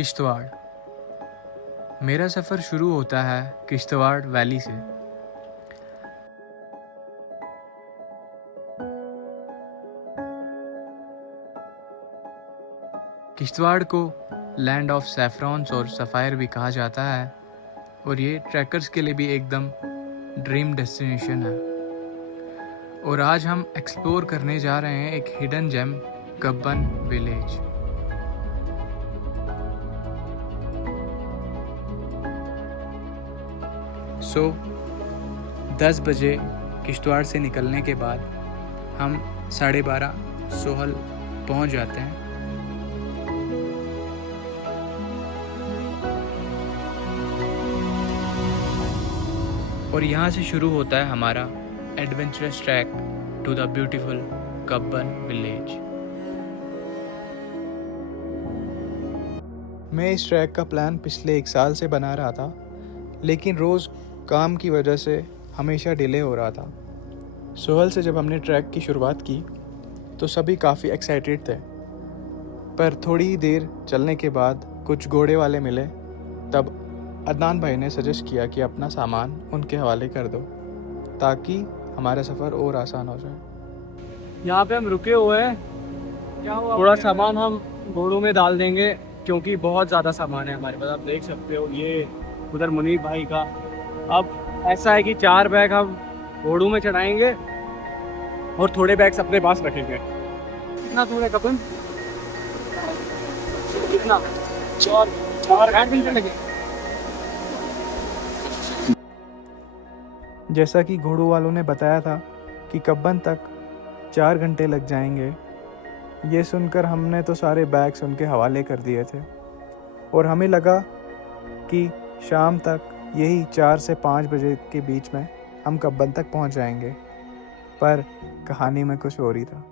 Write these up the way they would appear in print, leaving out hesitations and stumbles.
किश्तवाड़। मेरा सफ़र शुरू होता है किश्तवाड़ वैली से। किश्तवाड़ को लैंड ऑफ सैफरॉन्स और सफ़ायर भी कहा जाता है और ये ट्रैकर्स के लिए भी एकदम ड्रीम डेस्टिनेशन है। और आज हम एक्सप्लोर करने जा रहे हैं एक हिडन जेम, कब्बन विलेज। सो 10 बजे किश्तवाड़ से निकलने के बाद हम 12:30 सोहल पहुंच जाते हैं। और यहाँ से शुरू होता है हमारा adventurous track to the beautiful Kabban village. मैं इस ट्रैक का प्लान पिछले 1 साल से बना रहा था, लेकिन रोज़ काम की वजह से हमेशा डिले हो रहा था। सोहल से जब हमने ट्रैक की शुरुआत की तो सभी काफ़ी एक्साइटेड थे, पर थोड़ी ही देर चलने के बाद कुछ घोड़े वाले मिले। तब अदनान भाई ने सजेस्ट किया कि अपना सामान उनके हवाले कर दो ताकि हमारा सफ़र और आसान हो जाए। यहाँ पे हम रुके हुए हैं, थोड़ा सामान हम घोड़ों में डाल देंगे क्योंकि बहुत ज़्यादा सामान है हमारे पास। आप देख सकते हो ये उधर मुनीर भाई का। अब ऐसा है कि 4 बैग हम घोड़ों में चढ़ाएंगे और थोड़े बैग्स अपने पास रखेंगे। कितना दूर है कपन? कितना? 4 घंटे लगे। जैसा कि घोड़ों वालों ने बताया था कि कब्बन तक 4 घंटे लग जाएंगे, ये सुनकर हमने तो सारे बैग्स उनके हवाले कर दिए थे और हमें लगा कि शाम तक यही 4 से 5 बजे के बीच में हम कब्बन तक पहुंच जाएंगे। पर कहानी में कुछ और ही था।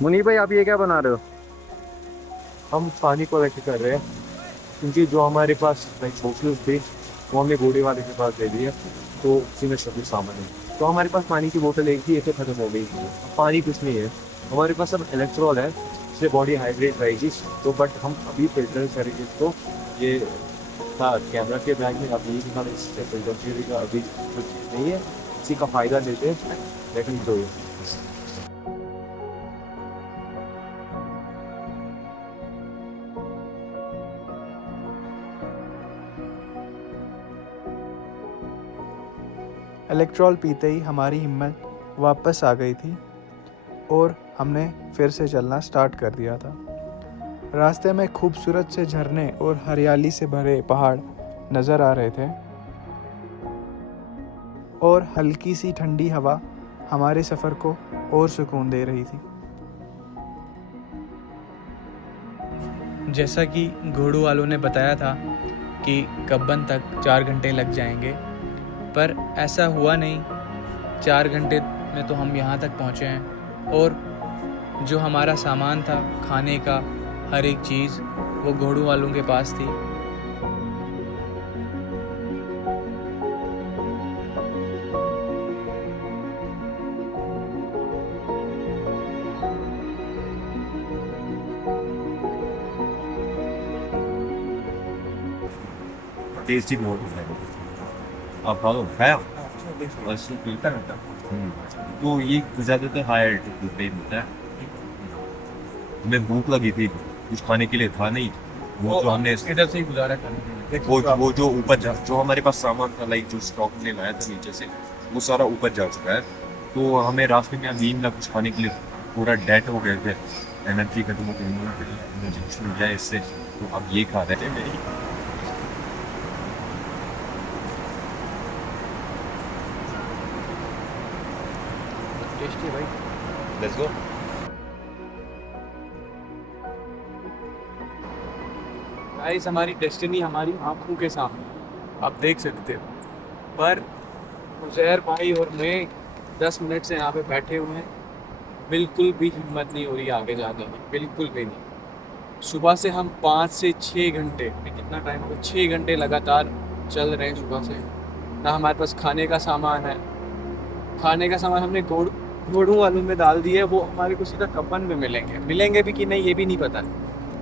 मुनीर भाई, आप ये क्या बना रहे हो? हम पानी को लेके कर रहे हैं क्योंकि जो हमारे पास बोतल थी वो हमने घोड़े वाले के पास दे दी है, तो उसी में सभी सामान है। तो हमारे पास पानी की बोतल एक थी, ऐसे ख़त्म हो गई। पानी कुछ नहीं है हमारे पास, सब इलेक्ट्रॉल है, इससे बॉडी हाइड्रेट रहेगी। तो बट हम अभी फिल्टर करेंगे इसको। ये था कैमरा के बैग में, अभी इससे फिल्टर का अभी कुछ नहीं है, इसी का फ़ायदा लेते हैं। लेकिन तो इलेक्ट्रॉल पीते ही हमारी हिम्मत वापस आ गई थी और हमने फिर से चलना स्टार्ट कर दिया था। रास्ते में खूबसूरत से झरने और हरियाली से भरे पहाड़ नज़र आ रहे थे और हल्की सी ठंडी हवा हमारे सफ़र को और सुकून दे रही थी। जैसा कि घोड़ों वालों ने बताया था कि कब्बन तक 4 घंटे लग जाएंगे, पर ऐसा हुआ नहीं। 4 घंटे में तो हम यहाँ तक पहुँचे हैं और जो हमारा सामान था, खाने का हर एक चीज़, वो घोड़ों वालों के पास थी। टेस्टी बहुत है। आप खाओ, खाया? बस पीता रहता। तो ये ज़्यादातर हाई एल्टीट्यूड पे मिलता है। हमें भूख लगी थी, कुछ खाने के लिए था नहीं। वो जो हमने इधर से ही गुजारा करने वो जो ऊपर जो हमारे पास सामान था, लाइक जो स्टॉक में लाया था नीचे से, वो सारा ऊपर जा चुका है। तो हमें रास्ते में नींद ना कुछ खाने के लिए पूरा डेड हो गए थे, एनर्जी खत्म हो गई, एनर्जी मिल जाए इससे। तो अब ये खा रहे थे। टेस्टी भाई। Let's go. गाइस, हमारी डेस्टिनी हमारी आंखों के सामने, आप देख सकते हो। पर उज़ैर भाई और मैं 10 मिनट से यहाँ पे बैठे हुए हैं बिल्कुल भी हिम्मत नहीं हो रही आगे जाने की, बिल्कुल भी नहीं। सुबह से हम 5 से 6 घंटे, कितना टाइम हो, 6 घंटे लगातार चल रहे हैं सुबह से। ना हमारे पास खाने का सामान है, खाने का सामान हमने घोड़ों वालों में डाल दिए, वो हमारे को सीधा कपन में मिलेंगे भी कि नहीं ये भी नहीं पता है,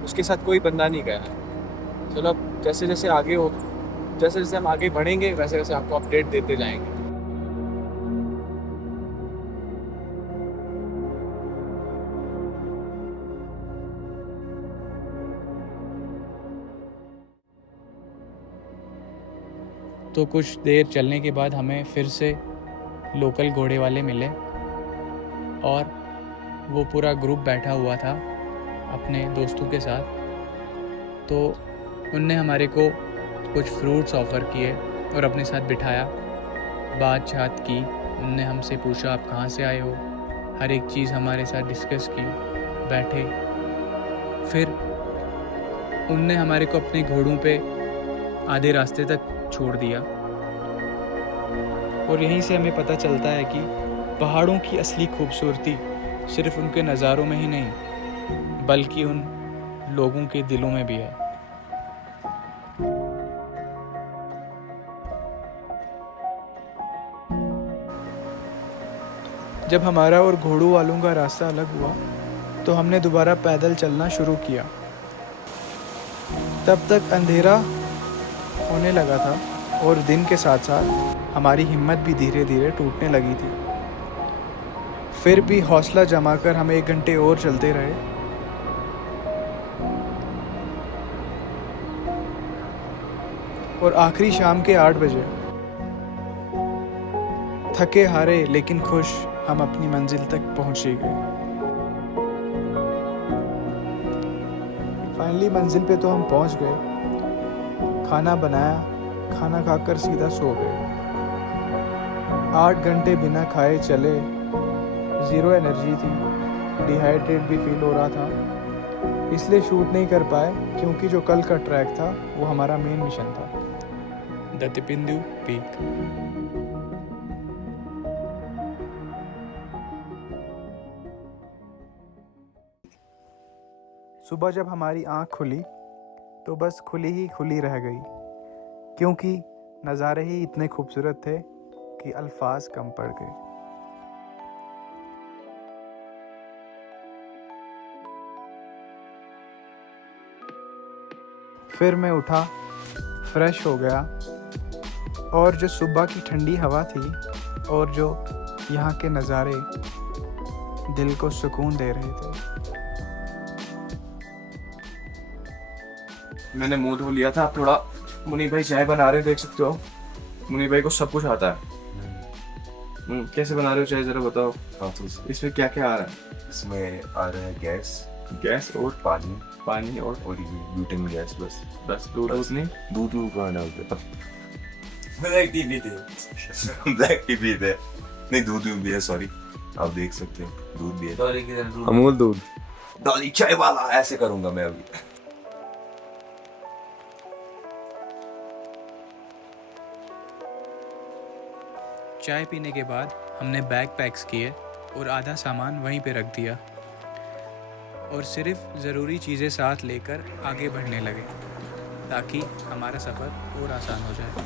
उसके साथ कोई बंदा नहीं गया है। चलो अब जैसे जैसे हम आगे बढ़ेंगे वैसे वैसे आपको अपडेट देते जाएंगे। तो कुछ देर चलने के बाद हमें फिर से लोकल घोड़े वाले मिले और वो पूरा ग्रुप बैठा हुआ था अपने दोस्तों के साथ। तो उनने हमारे को कुछ फ्रूट्स ऑफ़र किए और अपने साथ बिठाया, बात छात की। उनने हमसे पूछा आप कहाँ से आए हो, हर एक चीज़ हमारे साथ डिस्कस की, बैठे। फिर उनने हमारे को अपने घोड़ों पे आधे रास्ते तक छोड़ दिया। और यहीं से हमें पता चलता है कि पहाड़ों की असली खूबसूरती सिर्फ उनके नज़ारों में ही नहीं बल्कि उन लोगों के दिलों में भी है। जब हमारा और घोड़ों वालों का रास्ता अलग हुआ तो हमने दोबारा पैदल चलना शुरू किया। तब तक अंधेरा होने लगा था और दिन के साथ साथ हमारी हिम्मत भी धीरे धीरे टूटने लगी थी। फिर भी हौसला जमाकर हम 1 घंटे और चलते रहे। और आखिरी शाम के 8 बजे थके हारे लेकिन खुश हम अपनी मंजिल तक पहुंच ही गए। फाइनली मंजिल पे तो हम पहुंच गए। खाना बनाया, खाना खाकर सीधा सो गए। 8 घंटे बिना खाए चले, ज़ीरो एनर्जी थी, डिहाइड्रेट भी फील हो रहा था। इसलिए शूट नहीं कर पाए क्योंकि जो कल का ट्रैक था वो हमारा मेन मिशन था, द तिपिंदु पीक। सुबह जब हमारी आँख खुली तो बस खुली ही खुली रह गई, क्योंकि नज़ारे ही इतने खूबसूरत थे कि अल्फाज कम पड़ गए। फिर मैं उठा, फ्रेश हो गया और जो सुबह की ठंडी हवा थी और जो यहाँ के नज़ारे दिल को सुकून दे रहे थे। मैंने मुंह धो लिया था, थोड़ा मुनीब भाई चाय बना रहे, देख सकते हो। मुनीब भाई को सब कुछ आता है। कैसे बना रहे हो चाय, जरा बताओ। हाँ, तो इसमें क्या क्या आ रहा है? इसमें आ रहा है गैस और पानी और ये ब्यूटेन गैस। बस दूध नहीं, दूध का डालते ब्लैक टी भी थे ब्लैक टी भी थे नहीं, दूध भी है, सॉरी। आप देख सकते हैं दूध भी है, अमूल दूध। डॉली चाय वाला ऐसे करूंगा मैं अभी। चाय पीने के बाद हमने बैग पैक्स किए और आधा सामान वहीं पे रख दिया और सिर्फ ज़रूरी चीज़ें साथ लेकर आगे बढ़ने लगे ताकि हमारा सफ़र और आसान हो जाए।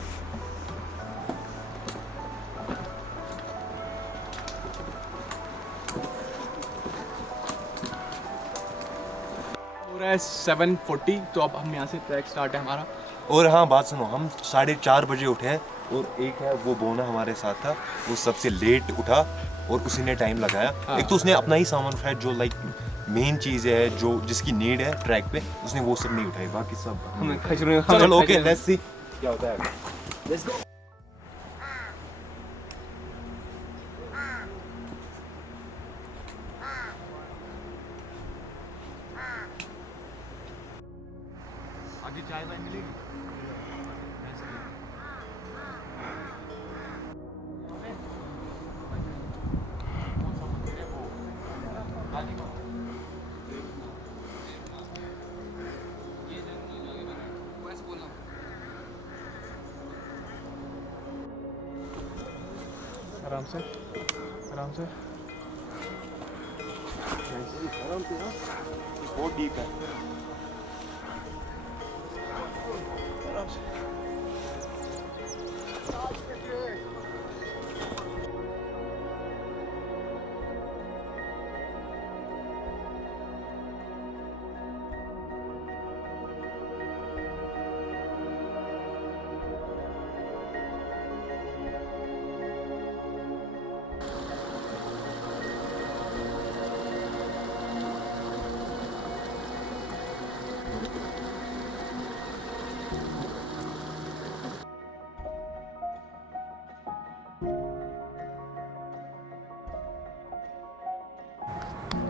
हो रहा है 7:40, तो अब हम यहाँ से ट्रैक स्टार्ट है हमारा। और हाँ, बात सुनो, हम 4:30 बजे उठे हैं और एक है वो बोना हमारे साथ था, वो सबसे लेट उठा और उसी ने टाइम लगाया। हाँ। एक तो उसने अपना ही सामान उठाया जो लाइक मेन चीज़ है, जो जिसकी नीड है ट्रैक पे, उसने वो सब नहीं उठाई, बाकी सब चलो ओके, लेट्स सी क्या होता है। Let's go. आगे चाय वाय मिलेगी? आराम से, आराम से। बहुत डीप है।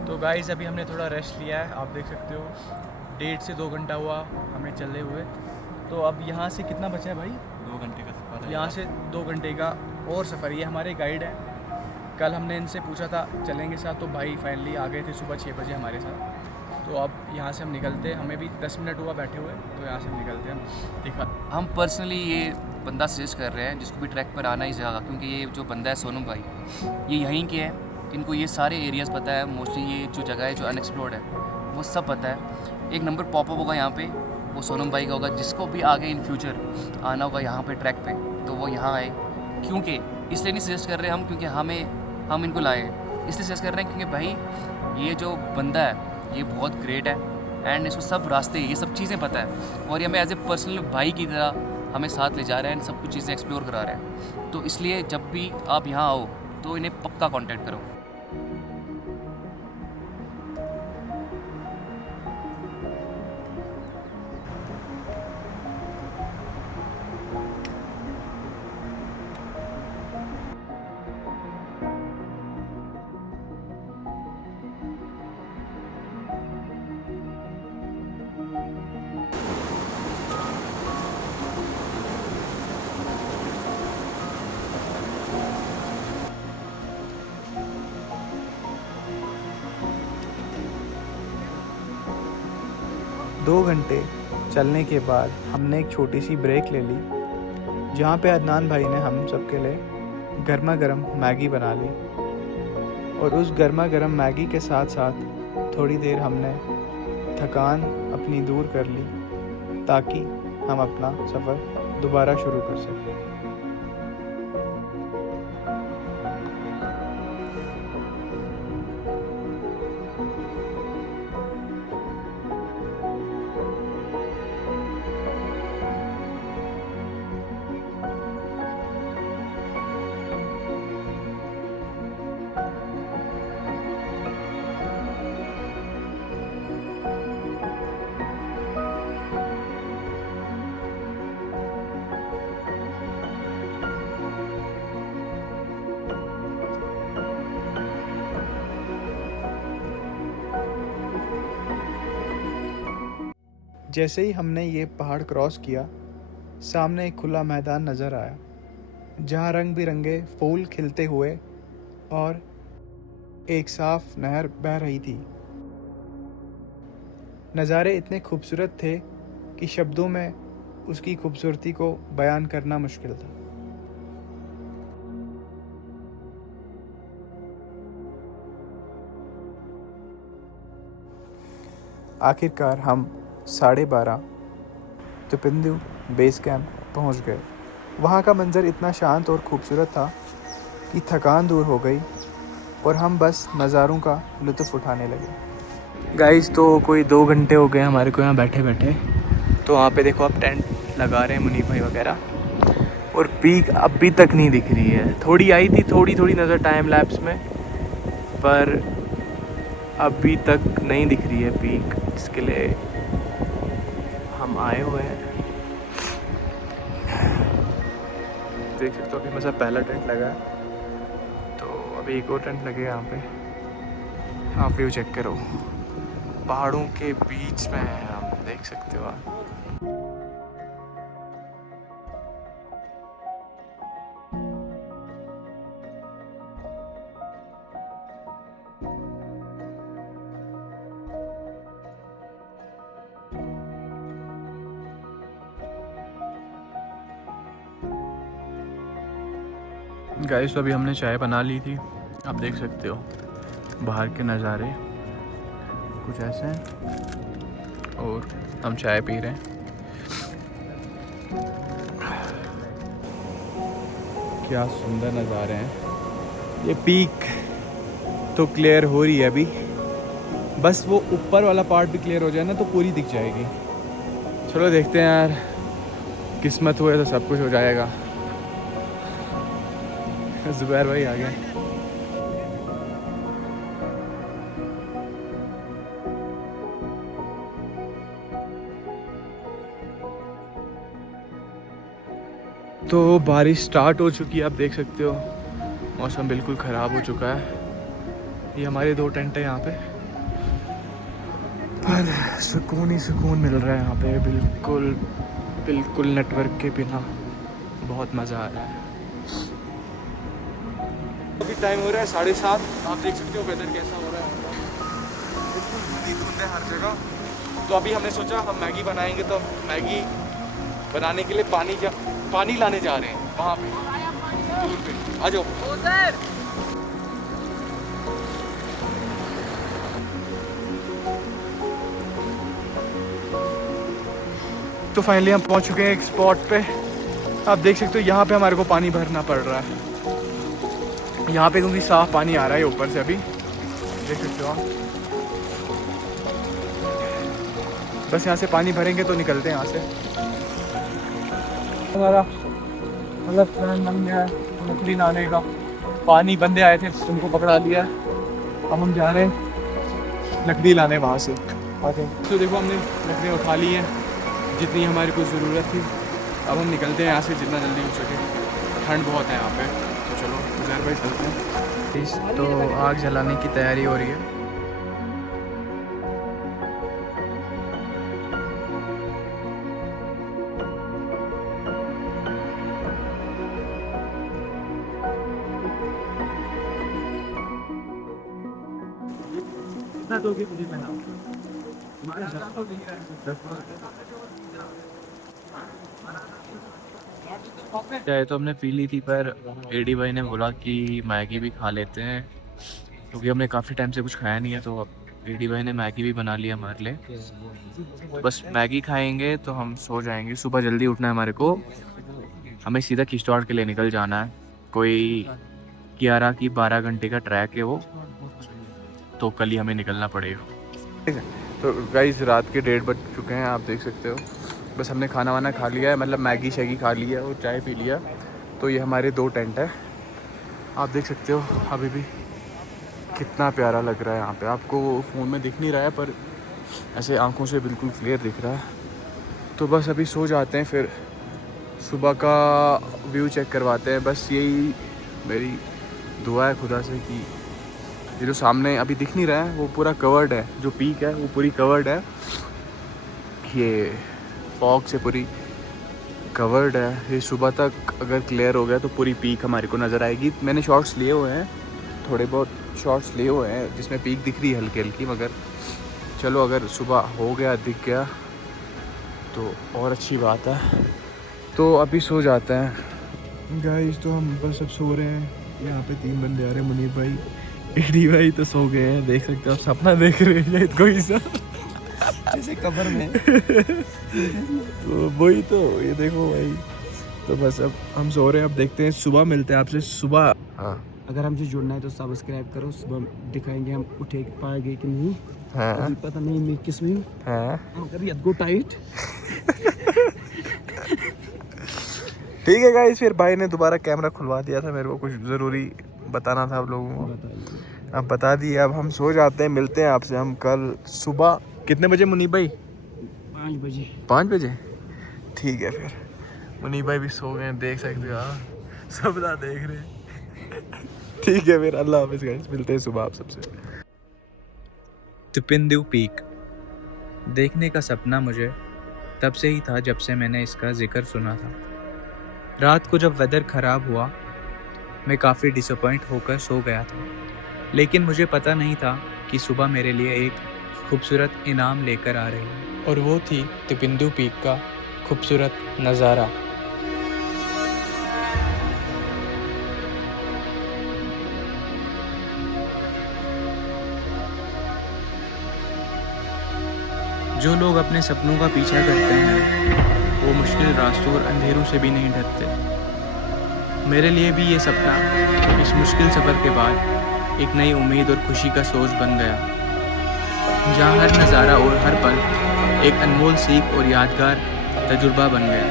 तो गाइस अभी हमने थोड़ा रेस्ट लिया है, आप देख सकते हो 1.5 से 2 घंटा हुआ हमें चले हुए। तो अब यहाँ से कितना बचा है भाई? 2 घंटे का सफ़र है यहाँ से 2 घंटे का और सफ़र। ये हमारे गाइड हैं, कल हमने इनसे पूछा था चलेंगे साथ, तो भाई फाइनली आ गए थे सुबह 6 बजे हमारे साथ। तो अब यहाँ से हम निकलते हैं, हमें भी 10 मिनट हुआ बैठे हुए, तो यहाँ से हम निकलते हैं। दिखा हम पर्सनली ये बंदा सजेस्ट कर रहे हैं जिसको भी ट्रैक पर आना ही जाएगा, क्योंकि ये जो बंदा है सोनम भाई, ये यहीं के हैं, इनको ये सारे एरियाज़ पता है। मोस्टली ये जो जगह है जो अनएक्सप्लोर्ड है वो सब पता है। एक नंबर पॉपअप होगा यहाँ पे, वो सोनम भाई का होगा। जिसको भी आगे इन फ्यूचर आना होगा यहाँ पे ट्रैक पे, तो वो यहाँ आए। क्योंकि इसलिए नहीं सजेस्ट कर रहे हम क्योंकि हम इनको लाए, इसलिए सजेस्ट कर रहे हैं क्योंकि भाई ये जो बंदा है ये बहुत ग्रेट है एंड इसको सब रास्ते ये सब चीज़ें पता है, और ये हमें एज ए पर्सनल भाई की तरह हमें साथ ले जा रहे हैं एंड सब कुछ चीज़ें एक्सप्लोर करा रहे हैं। तो इसलिए जब भी आप यहाँ आओ तो इन्हें पक्का कांटेक्ट करो। दो घंटे चलने के बाद हमने एक छोटी सी ब्रेक ले ली, जहाँ पे अदनान भाई ने हम सबके लिए गर्मा गर्म मैगी बना ली। और उस गर्मा गर्म मैगी के साथ साथ थोड़ी देर हमने थकान अपनी दूर कर ली, ताकि हम अपना सफ़र दोबारा शुरू कर सकें। जैसे ही हमने ये पहाड़ क्रॉस किया, सामने एक खुला मैदान नज़र आया, जहाँ रंग बिरंगे फूल खिलते हुए और एक साफ नहर बह रही थी। नज़ारे इतने खूबसूरत थे कि शब्दों में उसकी खूबसूरती को बयान करना मुश्किल था। आखिरकार हम 12:30 तुपिंदु बेस कैंप पहुंच गए। वहां का मंज़र इतना शांत और खूबसूरत था कि थकान दूर हो गई और हम बस नज़ारों का लुत्फ़ उठाने लगे। गाइस, तो कोई 2 घंटे हो गए हमारे को यहाँ बैठे बैठे। तो वहाँ पे देखो आप टेंट लगा रहे हैं मुनीब भाई वगैरह, और पीक अभी तक नहीं दिख रही है। थोड़ी आई थी थोड़ी नज़र टाइम लैप्स में, पर अभी तक नहीं दिख रही है पीक, जिसके लिए हम आए हुए हैं। देख सकते हो अभी मेरा पहला टेंट लगा है, तो अभी एक और टेंट लगेगा यहाँ पे। आप व्यू चेक करो, पहाड़ों के बीच में है हम, देख सकते हो आप। गाइस, तो अभी हमने चाय बना ली थी, आप देख सकते हो बाहर के नज़ारे। कुछ ऐसे हैं और हम चाय पी रहे हैं। क्या सुंदर नज़ारे हैं। ये पीक तो क्लियर हो रही है अभी, बस वो ऊपर वाला पार्ट भी क्लियर हो जाए ना तो पूरी दिख जाएगी। चलो देखते हैं यार, किस्मत हुए तो सब कुछ हो जाएगा। जुबैर भाई आ गए। तो बारिश स्टार्ट हो चुकी है, आप देख सकते हो। मौसम बिल्कुल ख़राब हो चुका है। ये हमारे 2 टेंट है यहाँ पे, पर सुकून ही सुकून मिल रहा है यहाँ पे। बिल्कुल नेटवर्क के बिना बहुत मज़ा आ रहा है। अभी टाइम हो रहा है 7:30। आप देख सकते हो वेदर कैसा हो रहा है, बिल्कुल धुंध है हर जगह। तो अभी हमने सोचा हम मैगी बनाएंगे, तो मैगी बनाने के लिए पानी लाने जा रहे हैं वहाँ पे दूर पे। आ जाओ। तो फाइनली हम पहुँच चुके हैं एक स्पॉट पे। आप देख सकते हो यहाँ पे हमारे को पानी भरना पड़ रहा है। यहाँ पे क्योंकि साफ पानी आ रहा है ऊपर से, अभी देख सकते हो आप। बस यहाँ से पानी भरेंगे तो निकलते हैं यहाँ से। हमारा मतलब प्लान बन गया है लकड़ी लाने का। पानी बंदे आए थे, उनको पकड़ा लिया। अब हम जा रहे हैं लकड़ी लाने वहाँ से। तो देखो हमने लकड़ी उठा ली है जितनी हमारी को ज़रूरत थी। अब हम निकलते हैं यहाँ से जितना जल्दी हो सके। ठंड बहुत है यहाँ पे, तो चलो उधर भाई चलते हैं। तो आग जलाने की तैयारी हो रही है। चाय तो हमने पी ली थी, पर एडी भाई ने बोला कि मैगी भी खा लेते हैं, क्योंकि हमने काफ़ी टाइम से कुछ खाया नहीं है। तो अब एडी भाई ने मैगी भी बना लिया हमारे लिए। तो बस मैगी खाएंगे तो हम सो जाएंगे। सुबह जल्दी उठना है हमारे को। हमें सीधा किश्तवाड़ के लिए निकल जाना है। कोई 11 की 12 घंटे का ट्रैक है वो, तो कल ही हमें निकलना पड़ेगा। तो गाइस रात के 1:30 बज चुके हैं, आप देख सकते हो। बस हमने खाना वाना खा लिया है, मतलब मैगी शैगी खा लिया और चाय पी लिया। तो ये हमारे 2 टेंट है, आप देख सकते हो। अभी भी कितना प्यारा लग रहा है यहाँ पे। आपको फ़ोन में दिख नहीं रहा है, पर ऐसे आंखों से बिल्कुल क्लियर दिख रहा है। तो बस अभी सो जाते हैं, फिर सुबह का व्यू चेक करवाते हैं। बस यही मेरी दुआ है खुदा से कि ये जो सामने अभी दिख नहीं रहा है वो पूरा कवर्ड है। जो पीक है वो पूरी कवर्ड है, ये फॉग से पूरी कवर्ड है। ये सुबह तक अगर क्लियर हो गया तो पूरी पीक हमारे को नज़र आएगी। मैंने शॉट्स लिए हुए हैं, थोड़े बहुत शॉट्स लिए हुए हैं जिसमें पीक दिख रही है हल्की हल्की। मगर चलो अगर सुबह हो गया, दिख गया तो और अच्छी बात है। तो अभी सो जाते हैं गाइस। तो हम बस अब सो रहे हैं। यहाँ पे 3 बंदे आ रहे हैं। मुनीर भाई, एडी भाई तो सो गए हैं, देख सकते हो आप। सपना देख रहे हैं कोई सा जैसे कब्र में। तो वही तो, ये देखो भाई। तो बस अब हम सो रहे हैं, अब देखते हैं सुबह मिलते हैं आपसे सुबह। हाँ अगर हमसे जुड़ना है तो सब्सक्राइब करो। सुबह दिखाएंगे हम उठे पाएंगे कि नहीं। हाँ अभी पता नहीं मैं किस में। हाँ मगर ये गो टाइट। ठीक है गाइस। फिर भाई ने दोबारा कैमरा खुलवा दिया था, मेरे को कुछ ज़रूरी बताना था आप लोगों को। अब बता दिए। अब हम सो जाते हैं, मिलते हैं आपसे हम कल सुबह। कितने बजे मुनीब भाई? 5 बजे। 5 बजे ठीक है। फिर मुनीब भाई भी सो गए हैं, देख सकते हो आप। सब ना देख रहे हैं। ठीक है फिर, अल्लाह हाफिज़ गाइस, मिलते हैं सुबह आप सबसे। तिपिंदु पीक देखने का सपना मुझे तब से ही था जब से मैंने इसका जिक्र सुना था। रात को जब वेदर ख़राब हुआ, मैं काफ़ी डिसअपॉइंट होकर सो गया था, लेकिन मुझे पता नहीं था कि सुबह मेरे लिए एक खूबसूरत इनाम लेकर आ रही है, और वो थी तिपिंदु पीक का खूबसूरत नज़ारा। जो लोग अपने सपनों का पीछा करते हैं वो मुश्किल रास्तों और अंधेरों से भी नहीं डरते। मेरे लिए भी ये सपना इस मुश्किल सफ़र के बाद एक नई उम्मीद और खुशी का सोर्स बन गया, जहाँ हर नज़ारा और हर पल एक अनमोल सीख और यादगार तजुर्बा बन गया।